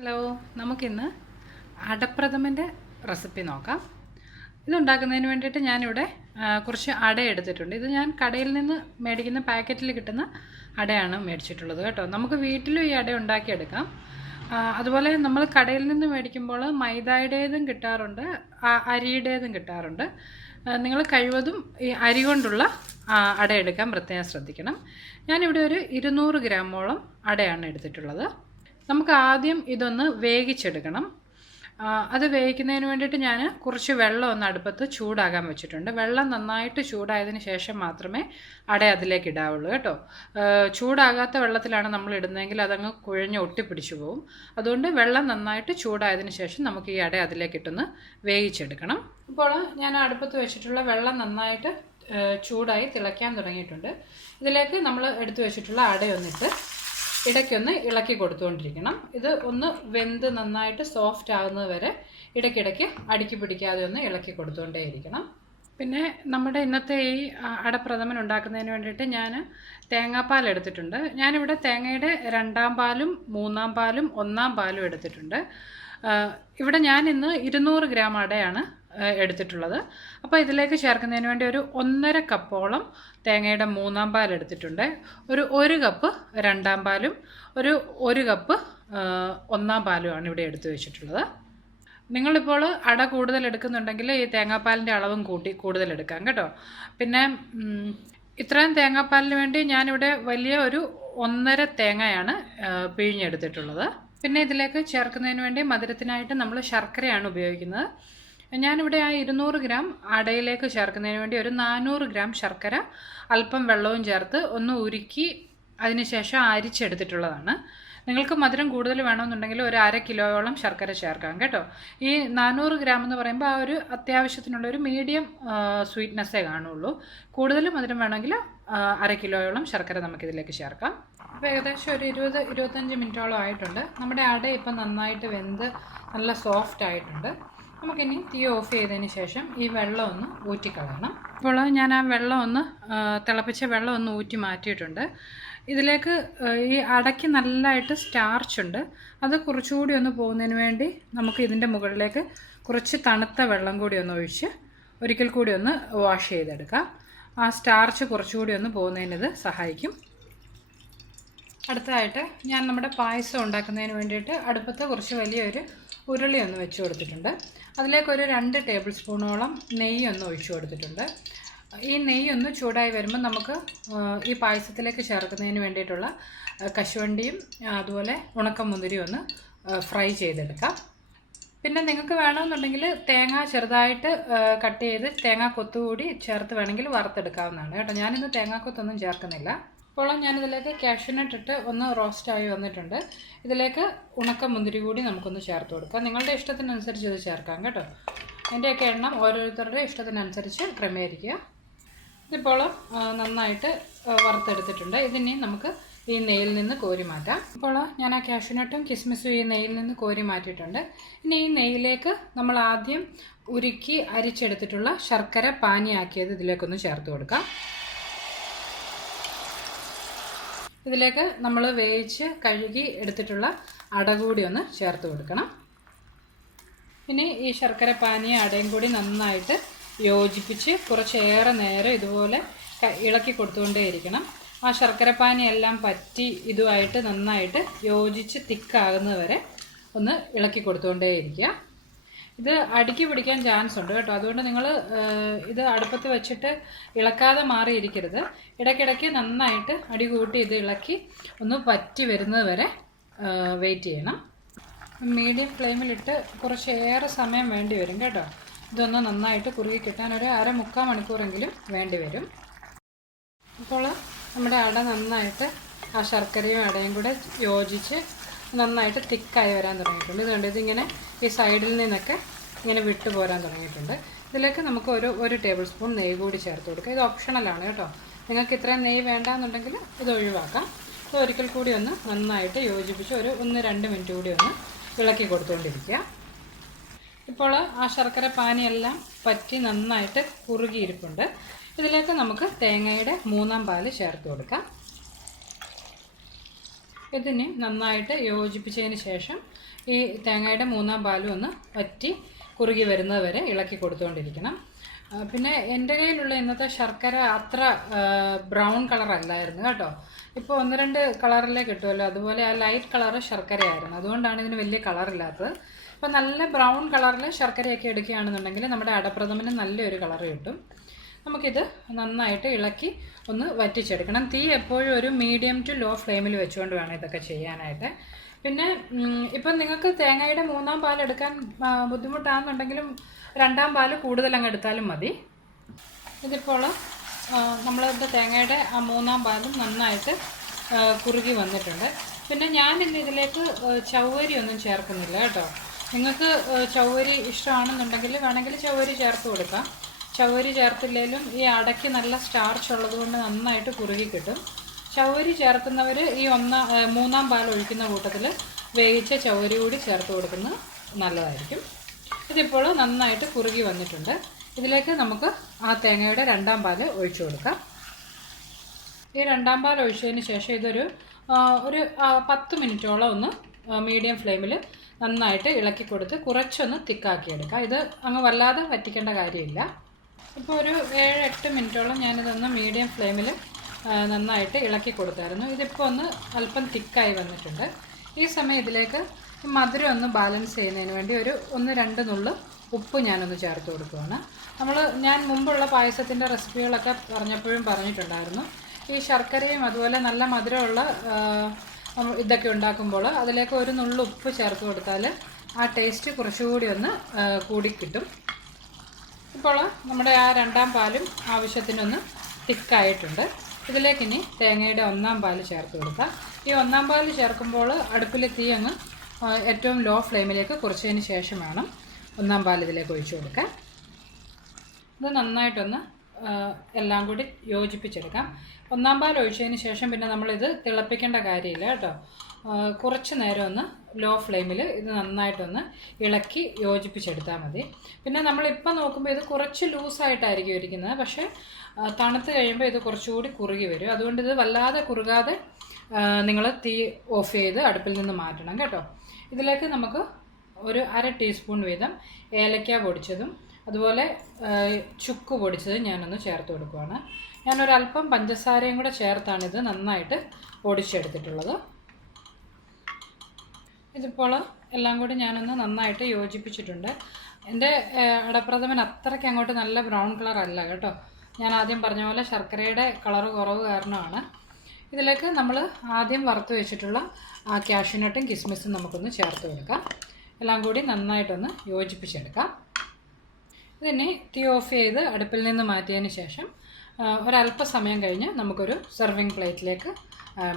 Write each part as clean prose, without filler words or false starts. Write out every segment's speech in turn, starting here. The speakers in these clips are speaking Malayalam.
ഹലോ, നമുക്കിന്ന് അടപ്രഥമൻ്റെ റെസിപ്പി നോക്കാം. ഇതുണ്ടാക്കുന്നതിന് വേണ്ടിയിട്ട് ഞാനിവിടെ കുറച്ച് അട എടുത്തിട്ടുണ്ട്. ഇത് ഞാൻ കടയിൽ നിന്ന് മേടിക്കുന്ന പാക്കറ്റിൽ കിട്ടുന്ന അടയാണ് മേടിച്ചിട്ടുള്ളത് കേട്ടോ. നമുക്ക് വീട്ടിലും ഈ അട ഉണ്ടാക്കിയെടുക്കാം. അതുപോലെ നമ്മൾ കടയിൽ നിന്ന് മേടിക്കുമ്പോൾ മൈദയുടേതും കിട്ടാറുണ്ട്, അരിയുടേതും കിട്ടാറുണ്ട്. നിങ്ങൾ കഴിവതും ഈ അരി കൊണ്ടുള്ള അട എടുക്കാൻ പ്രത്യേകം ശ്രദ്ധിക്കണം. ഞാനിവിടെ ഒരു 200 ഗ്രാമോളം അടയാണ് എടുത്തിട്ടുള്ളത്. നമുക്ക് ആദ്യം ഇതൊന്ന് വേവിച്ചെടുക്കണം. അത് വേവിക്കുന്നതിന് വേണ്ടിയിട്ട് ഞാൻ കുറച്ച് വെള്ളം ഒന്ന് അടുപ്പത്ത് ചൂടാകാൻ വെച്ചിട്ടുണ്ട്. വെള്ളം നന്നായിട്ട് ചൂടായതിന് ശേഷം മാത്രമേ അട അതിലേക്ക് ഇടാവുള്ളൂ കേട്ടോ. ചൂടാകാത്ത വെള്ളത്തിലാണ് നമ്മൾ ഇടുന്നതെങ്കിൽ അതങ്ങ് കുഴഞ്ഞ് ഒട്ടിപ്പിടിച്ചു പോകും. അതുകൊണ്ട് വെള്ളം നന്നായിട്ട് ചൂടായതിന് ശേഷം നമുക്ക് ഈ അട അതിലേക്ക് ഇട്ടൊന്ന് വേവിച്ചെടുക്കണം. ഇപ്പോൾ ഞാൻ അടുപ്പത്ത് വെച്ചിട്ടുള്ള വെള്ളം നന്നായിട്ട് ചൂടായി തിളയ്ക്കാൻ തുടങ്ങിയിട്ടുണ്ട്. ഇതിലേക്ക് നമ്മൾ എടുത്തു വെച്ചിട്ടുള്ള അടയൊന്നിട്ട് ഇടയ്ക്കൊന്ന് ഇളക്കി കൊടുത്തുകൊണ്ടിരിക്കണം. ഇത് ഒന്ന് വെന്ത് നന്നായിട്ട് സോഫ്റ്റ് ആകുന്നത് വരെ ഇടയ്ക്കിടയ്ക്ക് അടുക്കി പിടിക്കാതെ ഒന്ന് ഇളക്കി കൊടുത്തുകൊണ്ടേയിരിക്കണം. പിന്നെ നമ്മുടെ ഇന്നത്തെ ഈ അടപ്രഥമൻ ഉണ്ടാക്കുന്നതിന് വേണ്ടിയിട്ട് ഞാൻ തേങ്ങാപ്പാൽ എടുത്തിട്ടുണ്ട്. ഞാനിവിടെ തേങ്ങയുടെ 2ാം പാലും 3ാം പാലും 1ാം പാലും എടുത്തിട്ടുണ്ട്. ഇവിടെ ഞാൻ ഇന്ന് 200 ഗ്രാം അടയാണ് എടുത്തിട്ടുള്ളത്. അപ്പോൾ ഇതിലേക്ക് ചേർക്കുന്നതിന് വേണ്ടി ഒരു 1.5 കപ്പോളം തേങ്ങയുടെ 3ാം പാൽ എടുത്തിട്ടുണ്ട്. ഒരു കപ്പ് 2ാം പാലും 1 കപ്പ് 1ാം പാലുമാണ് ഇവിടെ എടുത്തു വെച്ചിട്ടുള്ളത്. നിങ്ങളിപ്പോൾ അട കൂടുതൽ എടുക്കുന്നുണ്ടെങ്കിൽ ഈ തേങ്ങാപ്പാലിൻ്റെ അളവും കൂടുതൽ എടുക്കാം കേട്ടോ. പിന്നെ ഇത്രയും തേങ്ങാപ്പാലിന് വേണ്ടി ഞാനിവിടെ വലിയ ഒരു 1.5 തേങ്ങയാണ് പിഴിഞ്ഞെടുത്തിട്ടുള്ളത്. പിന്നെ ഇതിലേക്ക് ചേർക്കുന്നതിന് വേണ്ടി മധുരത്തിനായിട്ട് നമ്മൾ ശർക്കരയാണ് ഉപയോഗിക്കുന്നത്. ഞാനിവിടെ ആ 200 ഗ്രാം അടയിലേക്ക് ചേർക്കുന്നതിന് വേണ്ടി ഒരു 400 ഗ്രാം ശർക്കര അല്പം വെള്ളവും ചേർത്ത് ഒന്ന് ഉരുക്കി അതിനുശേഷം അരിച്ചെടുത്തിട്ടുള്ളതാണ്. നിങ്ങൾക്ക് മധുരം കൂടുതൽ വേണമെന്നുണ്ടെങ്കിൽ ഒരു 1/2 കിലോയോളം ശർക്കര ചേർക്കാം കേട്ടോ. ഈ 400 ഗ്രാം എന്ന് പറയുമ്പോൾ ആ ഒരു അത്യാവശ്യത്തിനുള്ള ഒരു മീഡിയം സ്വീറ്റ്നെസ്സേ കാണുള്ളൂ. കൂടുതൽ മധുരം വേണമെങ്കിൽ 1/2 കിലോയോളം ശർക്കര നമുക്കിതിലേക്ക് ചേർക്കാം. അപ്പോൾ ഏകദേശം ഒരു 20-25 മിനിറ്റോളം ആയിട്ടുണ്ട്. നമ്മുടെ അട ഇപ്പം നന്നായിട്ട് വെന്ത് നല്ല സോഫ്റ്റ് ആയിട്ടുണ്ട്. നമുക്കിനി തീ ഓഫ് ചെയ്തതിന് ശേഷം ഈ വെള്ളം ഒന്ന് ഊറ്റിക്കളയണം. അപ്പോൾ ഞാൻ ആ വെള്ളം ഒന്ന് തിളപ്പിച്ച വെള്ളം ഒന്ന് ഊറ്റി മാറ്റിയിട്ടുണ്ട്. ഇതിലേക്ക് ഈ അടയ്ക്ക് നല്ലതായിട്ട് സ്റ്റാർച്ച് ഉണ്ട്. അത് കുറച്ചുകൂടി ഒന്ന് പോകുന്നതിന് വേണ്ടി നമുക്ക് ഇതിൻ്റെ മുകളിലേക്ക് കുറച്ച് തണുത്ത വെള്ളം കൂടി ഒന്ന് ഒഴിച്ച് ഒരിക്കൽ കൂടി ഒന്ന് വാഷ് ചെയ്തെടുക്കാം. ആ സ്റ്റാർച്ച് കുറച്ചുകൂടി ഒന്ന് പോകുന്നതിന് ഇത് സഹായിക്കും. അടുത്തതായിട്ട് ഞാൻ നമ്മുടെ പായസം ഉണ്ടാക്കുന്നതിന് വേണ്ടിയിട്ട് അടുപ്പത്ത് കുറച്ച് വലിയൊരു ഉരുളി ഒന്ന് വെച്ച് കൊടുത്തിട്ടുണ്ട്. അതിലേക്കൊരു 2 ടേബിൾ സ്പൂണോളം നെയ്യൊന്ന് ഒഴിച്ചു കൊടുത്തിട്ടുണ്ട്. ഈ നെയ്യൊന്ന് ചൂടായി വരുമ്പോൾ നമുക്ക് ഈ പായസത്തിലേക്ക് ചേർക്കുന്നതിന് വേണ്ടിയിട്ടുള്ള കശുവണ്ടിയും അതുപോലെ ഉണക്കമുന്തിരിയും ഒന്ന് ഫ്രൈ ചെയ്തെടുക്കാം. പിന്നെ നിങ്ങൾക്ക് വേണമെന്നുണ്ടെങ്കിൽ തേങ്ങ ചെറുതായിട്ട് കട്ട് ചെയ്ത് തേങ്ങാ കൊത്തുകൂടി ചേർത്ത് വേണമെങ്കിൽ വറുത്തെടുക്കാവുന്നതാണ് കേട്ടോ. ഞാനിന്ന് തേങ്ങാക്കൊത്തൊന്നും ചേർക്കുന്നില്ല. ഇപ്പോൾ ഞാനിതിലേക്ക് കാഷ്യൂനട്ട് ഇട്ട് ഒന്ന് റോസ്റ്റായി വന്നിട്ടുണ്ട്. ഇതിലേക്ക് ഉണക്കമുന്തിരി കൂടി നമുക്കൊന്ന് ചേർത്ത് കൊടുക്കാം. നിങ്ങളുടെ ഇഷ്ടത്തിനനുസരിച്ച് ഇത് ചേർക്കാം കേട്ടോ. അതിൻ്റെയൊക്കെ എണ്ണം ഓരോരുത്തരുടെ ഇഷ്ടത്തിനനുസരിച്ച് ക്രമീകരിക്കുക. ഇതിപ്പോൾ നന്നായിട്ട് വറുത്തെടുത്തിട്ടുണ്ട്. ഇതിനി നമുക്ക് ഈ നെയ്യിൽ നിന്ന് കോരി മാറ്റാം. ഇപ്പോൾ ഞാൻ ആ കാഷ്യൂനട്ടും കിസ്മിസും ഈ നെയ്യിൽ നിന്ന് കോരി മാറ്റിയിട്ടുണ്ട്. ഇനി ഈ നെയ്യിലേക്ക് നമ്മൾ ആദ്യം ഉരുക്കി അരിച്ചെടുത്തിട്ടുള്ള ശർക്കര പാനിയാക്കിയത് ഇതിലേക്കൊന്ന് ചേർത്ത് കൊടുക്കാം. ഇതിലേക്ക് നമ്മൾ വേവിച്ച് കഴുകി എടുത്തിട്ടുള്ള അട കൂടി ഒന്ന് ചേർത്ത് കൊടുക്കണം. ഇനി ഈ ശർക്കര പാനിയും അടയും കൂടി നന്നായിട്ട് യോജിപ്പിച്ച് കുറച്ചേറെ നേരം ഇതുപോലെ ഇളക്കി കൊടുത്തുകൊണ്ടേയിരിക്കണം. ആ ശർക്കര പാനി എല്ലാം പറ്റി ഇതുമായിട്ട് നന്നായിട്ട് യോജിച്ച് തിക്കാകുന്നത് വരെ ഒന്ന് ഇളക്കി കൊടുത്തുകൊണ്ടേയിരിക്കുക. ഇത് അടിക്ക് പിടിക്കാൻ ചാൻസ് ഉണ്ട് കേട്ടോ. അതുകൊണ്ട് നിങ്ങൾ ഇത് അടുപ്പത്ത് വെച്ചിട്ട് ഇളക്കാതെ മാറിയിരിക്കരുത്. ഇടയ്ക്കിടയ്ക്ക് നന്നായിട്ട് അടി കൂട്ടി ഇത് ഇളക്കി ഒന്ന് പറ്റി വരുന്നത് വരെ വെയിറ്റ് ചെയ്യണം. മീഡിയം ഫ്ലെയിമിലിട്ട് കുറച്ചേറെ സമയം വേണ്ടി വരും കേട്ടോ. ഇതൊന്ന് നന്നായിട്ട് കുറുകി കിട്ടാൻ ഒരു 1/2-3/4 മണിക്കൂറെങ്കിലും വേണ്ടി വരും. ഇപ്പോൾ നമ്മുടെ അട നന്നായിട്ട് ആ ശർക്കരയും അടയും കൂടെ യോജിച്ച് നന്നായിട്ട് തിക്കായി വരാൻ തുടങ്ങിയിട്ടുണ്ട്. ഇതുകൊണ്ട് ഇതിങ്ങനെ ഈ സൈഡിൽ നിന്നൊക്കെ ഇങ്ങനെ വിട്ടു പോരാൻ തുടങ്ങിയിട്ടുണ്ട്. ഇതിലേക്ക് നമുക്ക് ഒരു ടേബിൾ സ്പൂൺ നെയ്യ് കൂടി ചേർത്ത് കൊടുക്കുക. ഇത് ഓപ്ഷണലാണ് കേട്ടോ. നിങ്ങൾക്ക് ഇത്രയും നെയ്യ് വേണ്ടാന്നുണ്ടെങ്കിൽ ഇത് ഒഴിവാക്കാം. ഇത് ഒരിക്കൽ കൂടി ഒന്ന് നന്നായിട്ട് യോജിപ്പിച്ച് ഒരു 1-2 മിനിറ്റ് കൂടി ഒന്ന് ഇളക്കി കൊടുത്തുകൊണ്ടിരിക്കുക. ഇപ്പോൾ ആ ശർക്കര പാനിയെല്ലാം പറ്റി നന്നായിട്ട് കുറുകിയിരിപ്പുണ്ട്. ഇതിലേക്ക് നമുക്ക് തേങ്ങയുടെ 3ാം പാല് ചേർത്ത് കൊടുക്കാം. ഇതിനെ നന്നായിട്ട് യോജിപ്പിച്ചതിന് ശേഷം ഈ തേങ്ങയുടെ മൂന്നാം പാലും ഒന്ന് വറ്റി കുറുകി വരുന്നത് വരെ ഇളക്കി കൊടുത്തുകൊണ്ടിരിക്കണം. പിന്നെ എൻ്റെ കയ്യിലുള്ള ഇന്നത്തെ ശർക്കര അത്ര ബ്രൗൺ കളർ അല്ലായിരുന്നു കേട്ടോ. ഇപ്പോൾ 1-2 കളറിലേ കിട്ടുമല്ലോ, അതുപോലെ ആ ലൈറ്റ് കളറ് ശർക്കരയായിരുന്നു, അതുകൊണ്ടാണ് ഇതിന് വലിയ കളറില്ലാത്തത്. ഇപ്പോൾ നല്ല ബ്രൗൺ കളറിൽ ശർക്കരയൊക്കെ എടുക്കുകയാണെന്നുണ്ടെങ്കിൽ നമ്മുടെ അടപ്രഥമന് നല്ലൊരു കളർ കിട്ടും. നമുക്കിത് നന്നായിട്ട് ഇളക്കി ഒന്ന് വറ്റിച്ചെടുക്കണം. തീ എപ്പോഴും ഒരു മീഡിയം ടു ലോ ഫ്ലെയിമിൽ വെച്ചുകൊണ്ട് വേണം ഇതൊക്കെ ചെയ്യാനായിട്ട്. പിന്നെ ഇപ്പം നിങ്ങൾക്ക് തേങ്ങയുടെ മൂന്നാം പാൽ എടുക്കാൻ ബുദ്ധിമുട്ടാണെന്നുണ്ടെങ്കിലും രണ്ടാം പാൽ കൂടുതൽ അങ്ങ് എടുത്താലും മതി. ഇതിപ്പോൾ നമ്മളുടെ തേങ്ങയുടെ ആ മൂന്നാം പാലും നന്നായിട്ട് കുറുകി വന്നിട്ടുണ്ട്. പിന്നെ ഞാനിന്ന് ഇതിലേക്ക് ചവ്വരി ഒന്നും ചേർക്കുന്നില്ല കേട്ടോ. നിങ്ങൾക്ക് ചവ്വരി ഇഷ്ടമാണെന്നുണ്ടെങ്കിൽ വേണമെങ്കിൽ ചവ്വരി ചേർത്ത് കൊടുക്കാം. ചവ്വരി ചേർത്തില്ലെങ്കിലും ഈ അടയ്ക്ക് നല്ല സ്റ്റാർച്ച് ഉള്ളത് കൊണ്ട് നന്നായിട്ട് കുറുകി കിട്ടും. ചവ്വരി ചേർക്കുന്നവർ ഈ മൂന്നാം പാൽ ഒഴിക്കുന്ന കൂട്ടത്തിൽ വേവിച്ച ചവ്വരി കൂടി ചേർത്ത് കൊടുക്കുന്നത് നല്ലതായിരിക്കും. ഇതിപ്പോൾ നന്നായിട്ട് കുറുകി വന്നിട്ടുണ്ട്. ഇതിലേക്ക് നമുക്ക് ആ തേങ്ങയുടെ രണ്ടാം പാൽ ഒഴിച്ചു കൊടുക്കാം. ഈ രണ്ടാം പാൽ ഒഴിച്ചതിന് ശേഷം ഇതൊരു 10 മിനിറ്റോളം ഒന്ന് മീഡിയം ഫ്ലെയിമിൽ നന്നായിട്ട് ഇളക്കി കൊടുത്ത് കുറച്ചൊന്ന് തിക്കാക്കിയെടുക്കാം. ഇത് അങ്ങ് വല്ലാതെ വറ്റിക്കേണ്ട കാര്യമില്ല. ഇപ്പോൾ ഒരു 7-8 മിനിറ്റോളം ഞാനിതൊന്ന് മീഡിയം ഫ്ലെയിമിൽ നന്നായിട്ട് ഇളക്കി കൊടുത്തായിരുന്നു. ഇതിപ്പോൾ ഒന്ന് അല്പം തിക്കായി വന്നിട്ടുണ്ട്. ഈ സമയം ഇതിലേക്ക് മധുരം ഒന്ന് ബാലൻസ് ചെയ്യുന്നതിന് വേണ്ടി 1-2 നുള്ള് ഉപ്പ് ഞാനൊന്ന് ചേർത്ത് കൊടുക്കുകയാണ്. ഞാൻ മുമ്പുള്ള പായസത്തിൻ്റെ റെസിപ്പികളൊക്കെ പറഞ്ഞപ്പോഴും പറഞ്ഞിട്ടുണ്ടായിരുന്നു, ഈ ശർക്കരയും അതുപോലെ നല്ല മധുരമുള്ള ഇതൊക്കെ ഉണ്ടാക്കുമ്പോൾ അതിലേക്ക് 1 നുള്ള് ഉപ്പ് ചേർത്ത് കൊടുത്താൽ ആ ടേസ്റ്റ് കുറച്ചുകൂടി ഒന്ന് കൂടി കിട്ടും. ഇപ്പോൾ നമ്മുടെ ആ രണ്ടാം പാലും ആവശ്യത്തിനൊന്ന് തിക്കായിട്ടുണ്ട്. ഇതിലേക്ക് ഇനി തേങ്ങയുടെ ഒന്നാം പാൽ ചേർത്ത് കൊടുക്കാം. ഈ ഒന്നാം പാൽ ചേർക്കുമ്പോൾ അടുപ്പിൽ തീ അങ്ങ് ഏറ്റവും ലോ ഫ്ലെയിമിലേക്ക് കുറച്ചതിന് ശേഷം വേണം ഒന്നാം പാൽ ഇതിലേക്ക് ഒഴിച്ചു കൊടുക്കാൻ. ഇത് നന്നായിട്ടൊന്ന് എല്ലാം കൂടി യോജിപ്പിച്ചെടുക്കാം. ഒന്നാം പാൽ ഒഴിച്ചതിന് ശേഷം പിന്നെ നമ്മളിത് തിളപ്പിക്കേണ്ട കാര്യമില്ല കേട്ടോ. കുറച്ച് നേരം ഒന്ന് ലോ ഫ്ലെയിമിൽ ഇത് നന്നായിട്ടൊന്ന് ഇളക്കി യോജിപ്പിച്ചെടുത്താൽ മതി. പിന്നെ നമ്മളിപ്പോൾ നോക്കുമ്പോൾ ഇത് കുറച്ച് ലൂസായിട്ടായിരിക്കും ഇരിക്കുന്നത്, പക്ഷേ തണുത്ത് കഴിയുമ്പോൾ ഇത് കുറച്ചുകൂടി കുറുകി വരും. അതുകൊണ്ട് ഇത് വല്ലാതെ കുറുകാതെ നിങ്ങൾ തീ ഓഫ് ചെയ്ത് അടുപ്പിൽ നിന്ന് മാറ്റണം കേട്ടോ. ഇതിലേക്ക് നമുക്ക് ഒരു 1/2 ടീസ്പൂൺ വീതം ഏലക്ക പൊടിച്ചതും അതുപോലെ ചുക്ക് പൊടിച്ചതും ഞാനൊന്ന് ചേർത്ത് കൊടുക്കുകയാണ്. ഞാനൊരല്പം പഞ്ചസാരയും കൂടെ ചേർത്താണിത് നന്നായിട്ട് പൊടിച്ചെടുത്തിട്ടുള്ളത്. ഇതിപ്പോൾ എല്ലാം കൂടി ഞാനൊന്ന് നന്നായിട്ട് യോജിപ്പിച്ചിട്ടുണ്ട്. എൻ്റെ അടപ്രഥമൻ അത്രയ്ക്ക് അങ്ങോട്ട് നല്ല ബ്രൗൺ കളർ അല്ല കേട്ടോ. ഞാൻ ആദ്യം പറഞ്ഞ പോലെ ശർക്കരയുടെ കളറ് കുറവ് കാരണമാണ്. ഇതിലേക്ക് നമ്മൾ ആദ്യം വറുത്ത് വെച്ചിട്ടുള്ള ആ കാഷ്യൂനട്ടും കിസ്മിസും നമുക്കൊന്ന് ചേർത്ത് കൊടുക്കാം. എല്ലാം കൂടി നന്നായിട്ടൊന്ന് യോജിപ്പിച്ചെടുക്കാം. ഇതിനെ തീ ഓഫ് ചെയ്ത് അടുപ്പിൽ നിന്ന് മാറ്റിയതിന് ശേഷം ഒരല്പസമയം കഴിഞ്ഞ് നമുക്കൊരു സെർവിങ് പ്ലേറ്റിലേക്ക്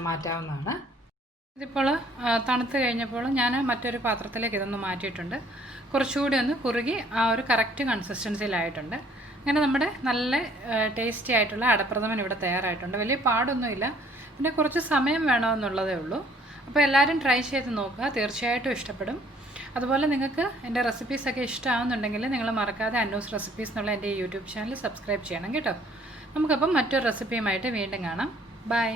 മാറ്റാവുന്നതാണ്. ഇതിപ്പോൾ തണുത്ത് കഴിഞ്ഞപ്പോൾ ഞാൻ മറ്റൊരു പാത്രത്തിലേക്ക് ഇതൊന്ന് മാറ്റിയിട്ടുണ്ട്. കുറച്ചുകൂടി ഒന്ന് കുറുകി ആ ഒരു കറക്റ്റ് കൺസിസ്റ്റൻസിയിലായിട്ടുണ്ട്. അങ്ങനെ നമ്മുടെ നല്ല ടേസ്റ്റി ആയിട്ടുള്ള അടപ്രഥമൻ ഇവിടെ തയ്യാറായിട്ടുണ്ട്. വലിയ പാടൊന്നുമില്ല, പിന്നെ കുറച്ച് സമയം വേണമെന്നുള്ളതേ ഉള്ളൂ. അപ്പോൾ എല്ലാവരും ട്രൈ ചെയ്ത് നോക്കുക, തീർച്ചയായിട്ടും ഇഷ്ടപ്പെടും. അതുപോലെ നിങ്ങൾക്ക് എൻ്റെ റെസിപ്പീസൊക്കെ ഇഷ്ടമാകുന്നുണ്ടെങ്കിൽ നിങ്ങൾ മറക്കാതെ അന്നൂസ് റെസിപ്പീസ് എന്നുള്ള എൻ്റെ യൂട്യൂബ് ചാനൽ സബ്സ്ക്രൈബ് ചെയ്യണം കേട്ടോ. നമുക്കപ്പം മറ്റൊരു റെസിപ്പിയുമായിട്ട് വീണ്ടും കാണാം. ബൈ.